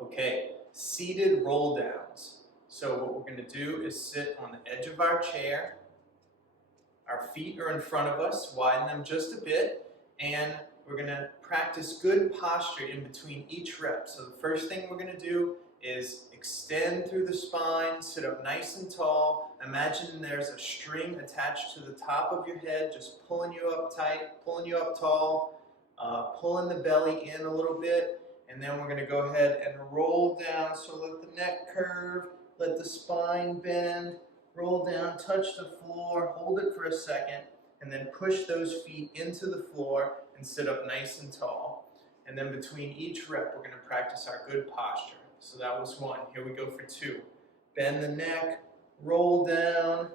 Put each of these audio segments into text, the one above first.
Okay, seated roll downs. So what we're going to do is sit on the edge of our chair. Our feet are in front of us, widen them just a bit, and we're going to practice good posture in between each rep. So the first thing we're going to do is extend through the spine, sit up nice and tall. Imagine there's a string attached to the top of your head, just pulling you up tight, pulling you up tall, pulling the belly in a little bit. And then we're going to go ahead and roll down. So let the neck curve, let the spine bend, roll down, touch the floor, hold it for a second, and then push those feet into the floor and sit up nice and tall. And then between each rep, we're going to practice our good posture. So that was one. Here we go for two. Bend the neck, roll down,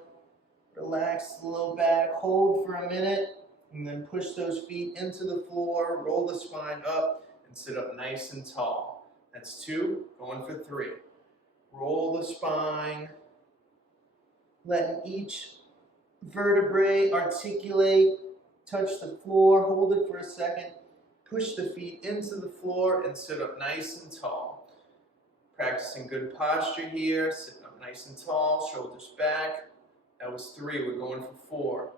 relax the low back, hold for a minute, and then push those feet into the floor, roll the spine up, and sit up nice and tall. That's two. Going for three. Roll the spine, letting each vertebrae articulate, touch the floor, hold it for a second, push the feet into the floor, and sit up nice and tall. Practicing good posture here, sitting up nice and tall, shoulders back. That was three. We're going for four.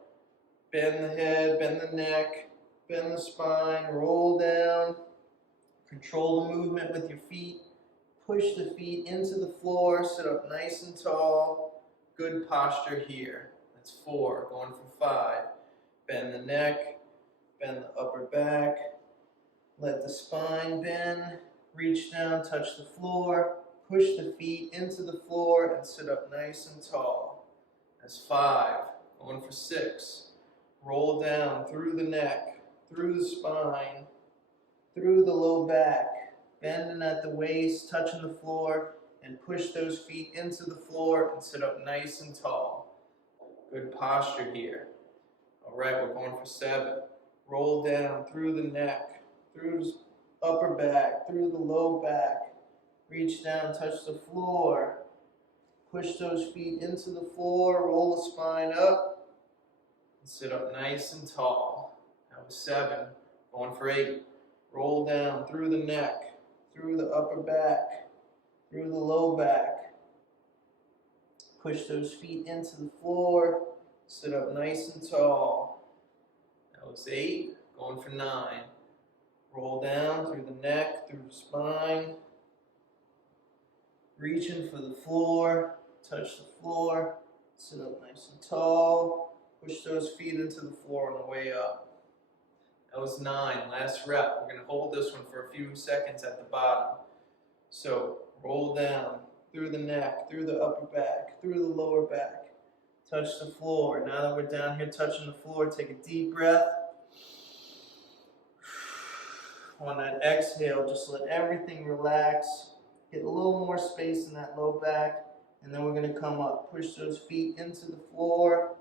Bend the head, bend the neck, bend the spine, roll down. Control the movement with your feet. Push the feet into the floor, sit up nice and tall. Good posture here. That's four. Going for five. Bend the neck, bend the upper back. Let the spine bend. Reach down, touch the floor. Push the feet into the floor and sit up nice and tall. That's five. Going for six. Roll down through the neck, through the spine, through the low back, bending at the waist, touching the floor, and push those feet into the floor and sit up nice and tall. Good posture here. All right, we're going for seven. Roll down through the neck, through the upper back, through the low back. Reach down, touch the floor. Push those feet into the floor, roll the spine up, and sit up nice and tall. That was seven. Going for eight. Roll down through the neck, through the upper back, through the low back. Push those feet into the floor, sit up nice and tall. That was eight. Going for nine. Roll down through the neck, through the spine. Reaching for the floor, touch the floor, sit up nice and tall. Push those feet into the floor on the way up. That was nine. Last rep. We're going to hold this one for a few seconds at the bottom. So roll down through the neck, through the upper back, through the lower back. Touch the floor. Now that we're down here touching the floor, take a deep breath. On that exhale, just let everything relax. Get a little more space in that low back. And then we're going to come up. Push those feet into the floor.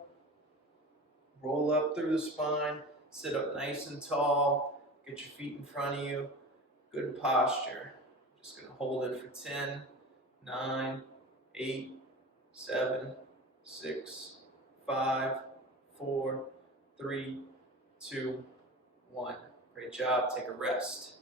Roll up through the spine. Sit up nice and tall. Get your feet in front of you. Good posture. Just going to hold it for 10, 9, 8, 7, 6, 5, 4, 3, 2, 1. Great job. Take a rest.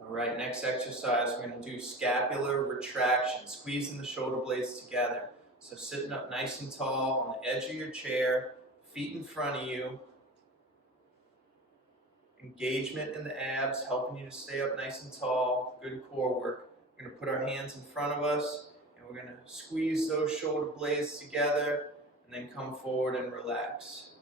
All right, next exercise, we're going to do scapular retraction, squeezing the shoulder blades together. So sitting up nice and tall on the edge of your chair, feet in front of you, engagement in the abs, helping you to stay up nice and tall, good core work. We're going to put our hands in front of us, and we're going to squeeze those shoulder blades together, and then come forward and relax.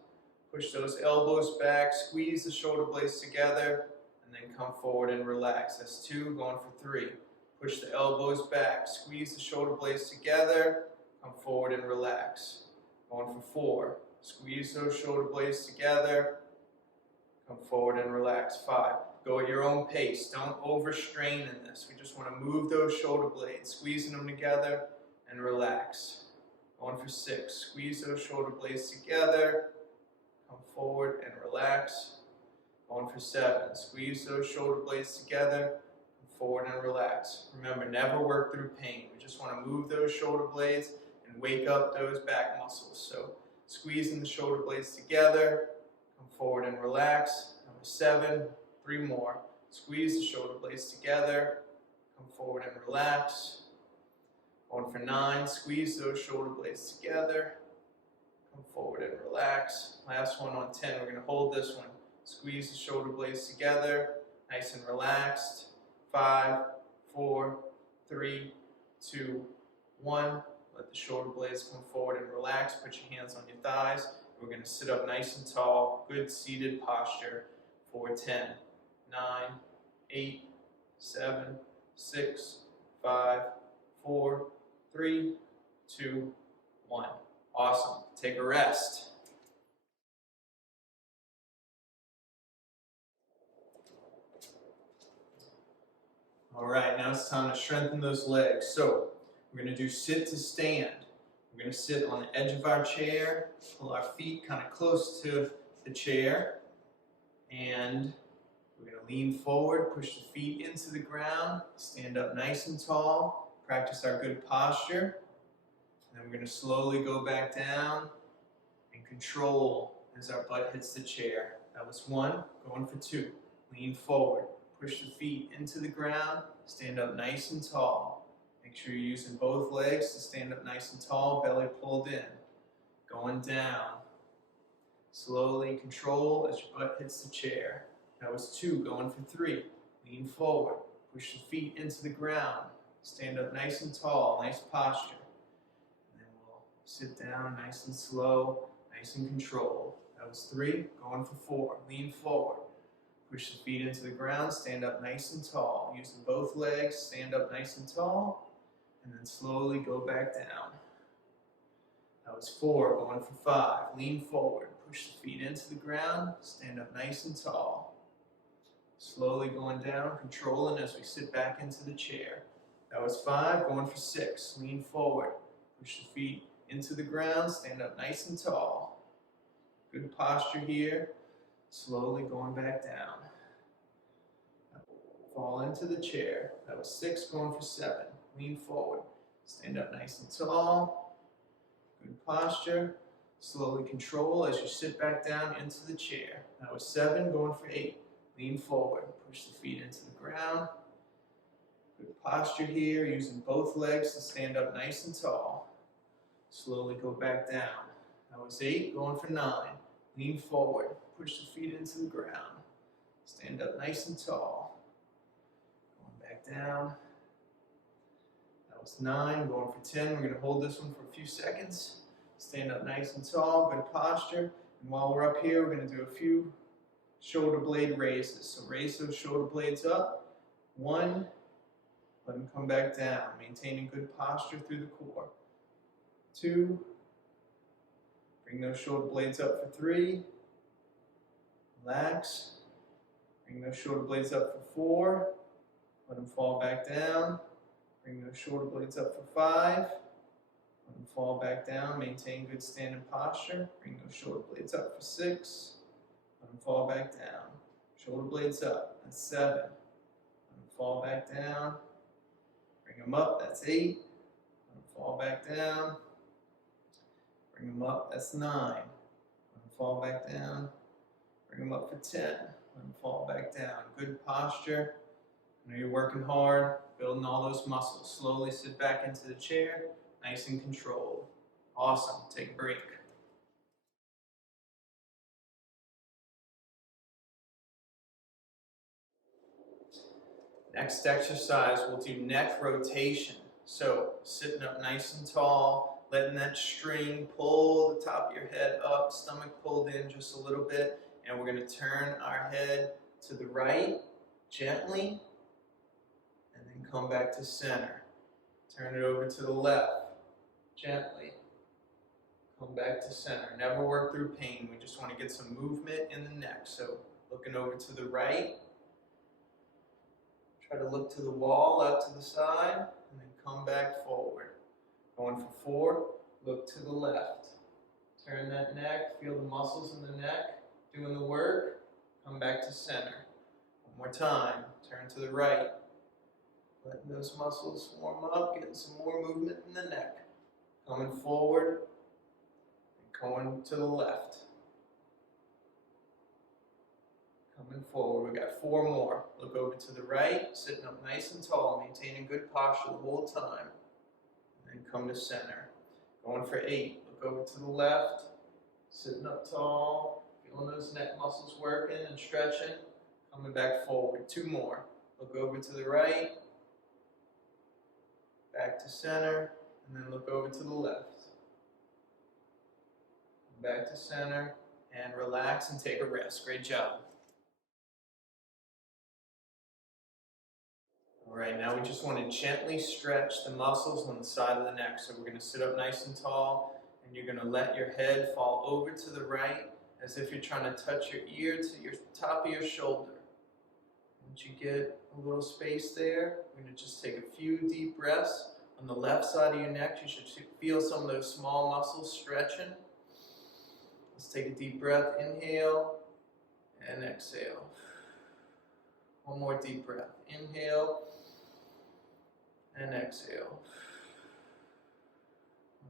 Push those elbows back, squeeze the shoulder blades together, and then come forward and relax. That's two. Going for three. Push the elbows back, squeeze the shoulder blades together, come forward and relax. Going for four. Squeeze those shoulder blades together, come forward and relax. Five. Go at your own pace. Don't overstrain in this. We just want to move those shoulder blades, squeezing them together and relax. Going for six. Squeeze those shoulder blades together, come forward and relax. Going for seven. Squeeze those shoulder blades together, come forward and relax. Remember, never work through pain. We just want to move those shoulder blades and wake up those back muscles. So squeezing the shoulder blades together, come forward and relax. Number 7, 3 more. Squeeze the shoulder blades together. Come forward and relax. Going for 9. Squeeze those shoulder blades together. Come forward and relax. Last one on 10. We're going to hold this one. Squeeze the shoulder blades together. Nice and relaxed. 5, 4, 3, 2, 1. Let the shoulder blades come forward and relax. Put your hands on your thighs. We're going to sit up nice and tall. Good seated posture for 10, 9, 8, 7, 6, 5, 4, 3, 2, 1. Awesome. Take a rest. All right, now it's time to strengthen those legs. So we're going to do sit to stand. We're going to sit on the edge of our chair, pull our feet kind of close to the chair, and we're going to lean forward, push the feet into the ground, stand up nice and tall, practice our good posture, and then we're going to slowly go back down and control as our butt hits the chair. That was 1, going for 2. Lean forward, push the feet into the ground, stand up nice and tall. Make sure you're using both legs to stand up nice and tall, belly pulled in. Going down. Slowly control as your butt hits the chair. That was 2, going for 3. Lean forward, push the feet into the ground, stand up nice and tall, nice posture. And then we'll sit down nice and slow, nice and controlled. That was 3, going for 4. Lean forward. Push the feet into the ground, stand up nice and tall. Using both legs, stand up nice and tall, and then slowly go back down. That was 4, going for 5. Lean forward, push the feet into the ground, stand up nice and tall. Slowly going down, controlling as we sit back into the chair. That was 5, going for 6. Lean forward, push the feet into the ground, stand up nice and tall. Good posture here. Slowly going back down. Fall into the chair. That was 6, going for 7. Lean forward. Stand up nice and tall. Good posture. Slowly control as you sit back down into the chair. That was 7, going for 8. Lean forward. Push the feet into the ground. Good posture here, using both legs to stand up nice and tall. Slowly go back down. That was 8, going for 9. Lean forward. Push the feet into the ground. Stand up nice and tall. Going back down. That was 9, going for 10. We're going to hold this one for a few seconds. Stand up nice and tall, good posture. And while we're up here, we're going to do a few shoulder blade raises. So raise those shoulder blades up. 1, let them come back down, maintaining good posture through the core. 2, bring those shoulder blades up for 3. Relax. Bring those shoulder blades up for 4. Let them fall back down. Bring those shoulder blades up for 5. Let them fall back down. Maintain good standing posture. Bring those shoulder blades up for 6. Let them fall back down. Shoulder blades up. That's 7. Let them fall back down. Bring them up. That's 8. Let them fall back down. Bring them up. That's 9. Let them fall back down. Bring them up for 10. Let them fall back down. Good posture. I know you're working hard, building all those muscles. Slowly sit back into the chair, nice and controlled. Awesome. Take a break. Next exercise, we'll do neck rotation. So sitting up nice and tall, letting that string pull the top of your head up, stomach pulled in just a little bit. And we're going to turn our head to the right gently and then come back to center. Turn it over to the left gently. Come back to center. Never work through pain. We just want to get some movement in the neck. So looking over to the right. Try to look to the wall, out to the side, and then come back forward. Going for 4, look to the left. Turn that neck, feel the muscles in the neck. Doing the work, come back to center. One more time, turn to the right. Letting those muscles warm up, getting some more movement in the neck. Coming forward, and going to the left. and forward. We got 4 more. Look over to the right, sitting up nice and tall, maintaining good posture the whole time. And then come to center. Going for 8. Look over to the left, sitting up tall, feeling those neck muscles working and stretching. Coming back forward. 2 more. Look over to the right, back to center, and then look over to the left. Back to center, and relax and take a rest. Great job. All right, now we just want to gently stretch the muscles on the side of the neck. So we're going to sit up nice and tall, and you're going to let your head fall over to the right as if you're trying to touch your ear to your top of your shoulder. Once you get a little space there, we're going to just take a few deep breaths. On the left side of your neck, you should feel some of those small muscles stretching. Let's take a deep breath. Inhale and exhale. One more deep breath. Inhale and exhale.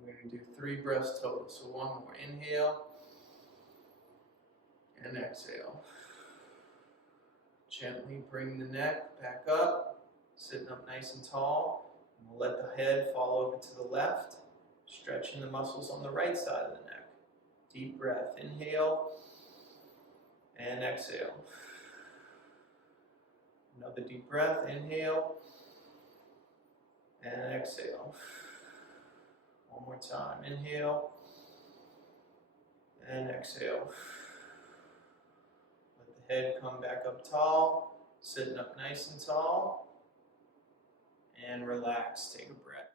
We're going to do 3 breaths total. So 1 more. Inhale and exhale. Gently bring the neck back up, sitting up nice and tall. And we'll let the head fall over to the left, stretching the muscles on the right side of the neck. Deep breath. Inhale and exhale. Another deep breath. Inhale and exhale. One more time. Inhale and exhale. Let the head come back up tall, sitting up nice and tall, and relax. Take a breath.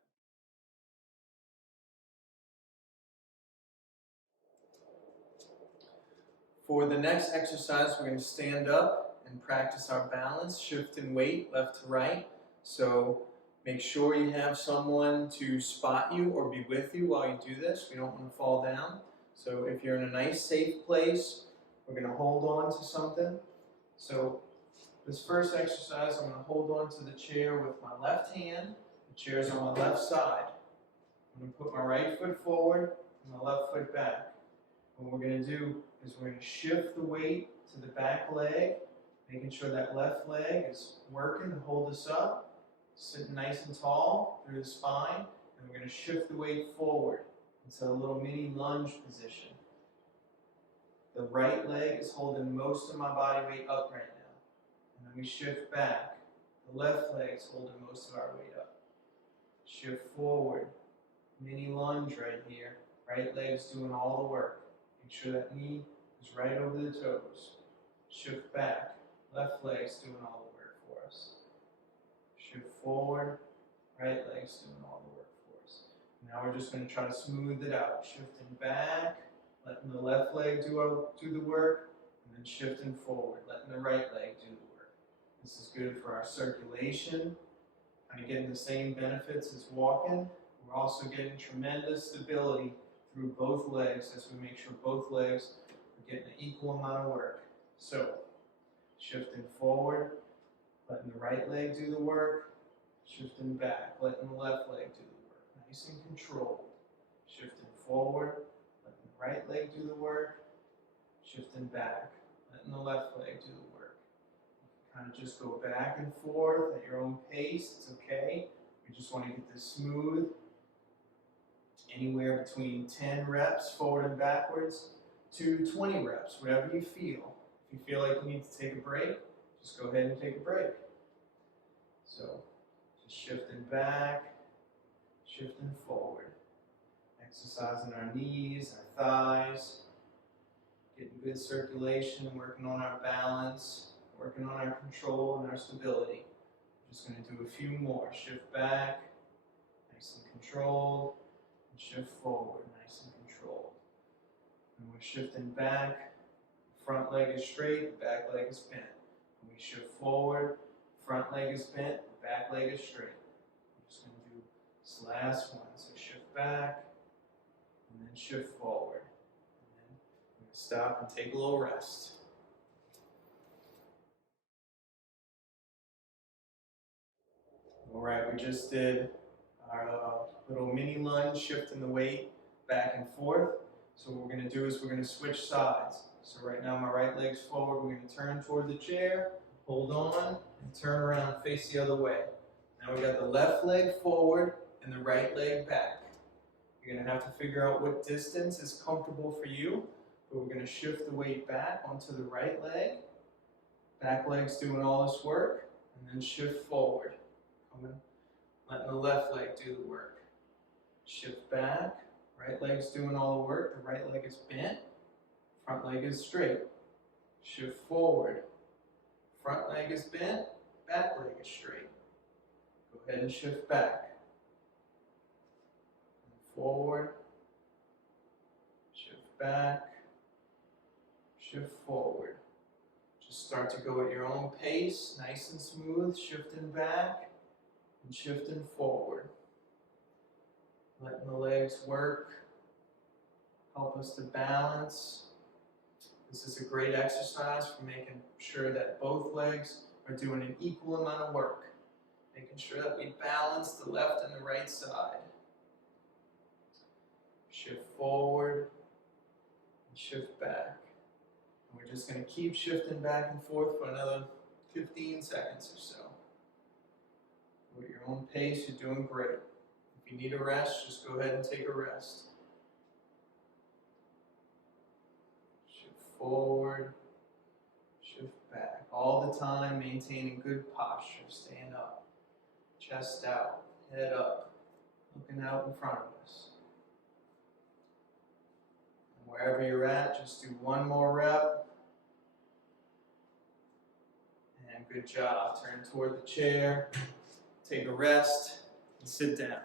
For the next exercise, we're going to stand up and practice our balance, shifting weight left to right. So make sure you have someone to spot you or be with you while you do this. We don't want to fall down. So if you're in a nice, safe place, we're going to hold on to something. So this first exercise, I'm going to hold on to the chair with my left hand. The chair's on my left side. I'm going to put my right foot forward and my left foot back. What we're going to do is we're going to shift the weight to the back leg, making sure that left leg is working to hold us up, sitting nice and tall through the spine, and we're going to shift the weight forward into a little mini lunge position. The right leg is holding most of my body weight up right now, and then we shift back. The left leg is holding most of our weight up. Shift forward, mini lunge right here. Right leg's doing all the work. Make sure that knee is right over the toes. Shift back. Left leg's doing all the work for us. Shift forward. Right leg's doing all the work for us. Now we're just going to try to smooth it out. Shifting back, letting the left leg do the work, and then shifting forward, letting the right leg do the work. This is good for our circulation, kind of getting the same benefits as walking. We're also getting tremendous stability through both legs as we make sure both legs are getting an equal amount of work. So, shifting forward, letting the right leg do the work, shifting back, letting the left leg do the work. Nice and controlled. Shifting forward, letting the right leg do the work, shifting back, letting the left leg do the work. Kind of just go back and forth at your own pace. It's okay. We just want to get this smooth. Anywhere between 10 reps forward and backwards to 20 reps, whatever you feel. If you feel like you need to take a break, just go ahead and take a break. So, just shifting back, shifting forward. Exercising our knees, our thighs, getting good circulation, working on our balance, working on our control and our stability. I'm just going to do a few more. Shift back, nice and controlled. And shift forward, nice and controlled. And we're shifting back, the front leg is straight, the back leg is bent. When we shift forward, the front leg is bent, the back leg is straight. I'm just going to do this last one. So shift back, and then shift forward. And then we're going to stop and take a little rest. All right, we just did our little mini lunge, shifting the weight back and forth. So what we're going to do is we're going to switch sides. So right now my right leg's forward, we're going to turn toward the chair, hold on, and turn around and face the other way. Now we got the left leg forward and the right leg back. You're going to have to figure out what distance is comfortable for you, but we're going to shift the weight back onto the right leg. Back leg's doing all this work, and then shift forward. Letting the left leg do the work. Shift back, right leg's doing all the work, the right leg is bent, front leg is straight. Shift forward, front leg is bent, back leg is straight. Go ahead and shift back. Forward, shift back, shift forward. Just start to go at your own pace, nice and smooth, shifting back and shifting forward. Letting the legs work, help us to balance. This is a great exercise for making sure that both legs are doing an equal amount of work. Making sure that we balance the left and the right side. Shift forward and shift back. And we're just going to keep shifting back and forth for another 15 seconds or so. Go at your own pace, you're doing great. If you need a rest, just go ahead and take a rest. Shift forward, shift back. All the time maintaining good posture, staying up. Chest out, head up, looking out in front of us. Wherever you're at, just do one more rep. And good job. Turn toward the chair, take a rest, and sit down.